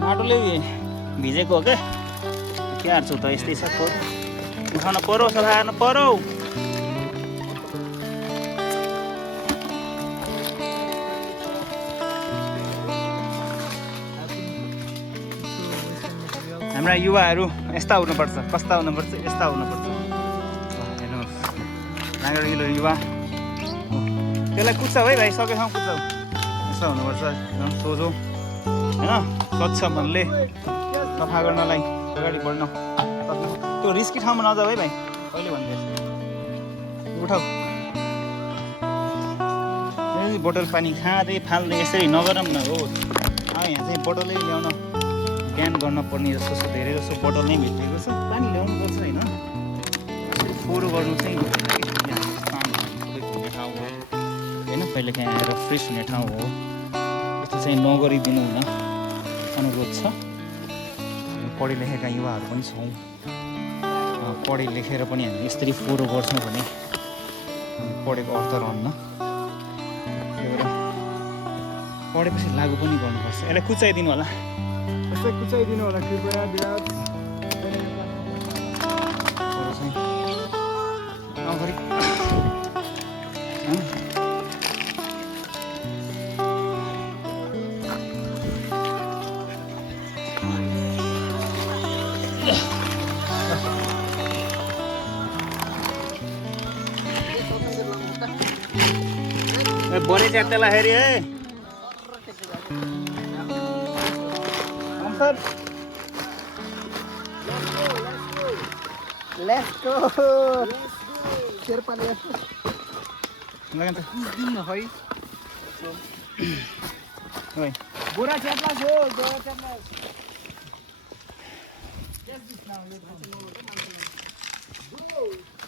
माटोले भिजेको हो क्या के हार्छु त यस्तै छ खोर उठाउन पऱ्यो सफा गर्न पऱ्यो हाम्रा युवाहरू यस्ता हुनुपर्छ कस्ता हुनुपर्छ यस्ता हुनुपर्छ हेर्नुहोस् नागरिक युवा त्यसलाई कुद्छ है भाइ सकेसम्म कुद्छ यस्तो हुनुपर्छ एकदम सोझो होइन स्वच्छ मनले सफा गर्नलाई अगाडि बढ्न त्यो रिस्की ठाउँमा नजाऊ है भाइ कहिले भन्दैछ उठाऊ बोतल पानी खाँदै फाल्दै यसरी नगरौँ न हो यहाँ चाहिँ बोतलै ल्याउन बिहान गर्न पर्ने जस्तो छ धेरै जस्तो बोतल नै भेटिएको छ पानी ल्याउनु पर्छ होइन फोहोर गर्नु चाहिँ घुम्ने ठाउँ हो होइन कहिले काहीँ आएर फ्रेस हुने ठाउँ हो यस्तो चाहिँ नगरिदिनु हुन अनुरोध छ पढे लेखेका युवाहरू पनि छौँ पढे लेखेर पनि हामी यसरी फोहोर गर्छौँ भने पढेको अर्थ रहन्न एउटा पढेपछि लागु पनि गर्नुपर्छ यसलाई कुचाइदिनु होला यसलाई कुचाइदिनु होला कृपया विराट अगाडि बढी च्याट्टेला फेरि है Let's go. Sherpa let's go. Din hoy. Hoy. Bora chatlas ho, bora chatlas. Just this now. Let's go.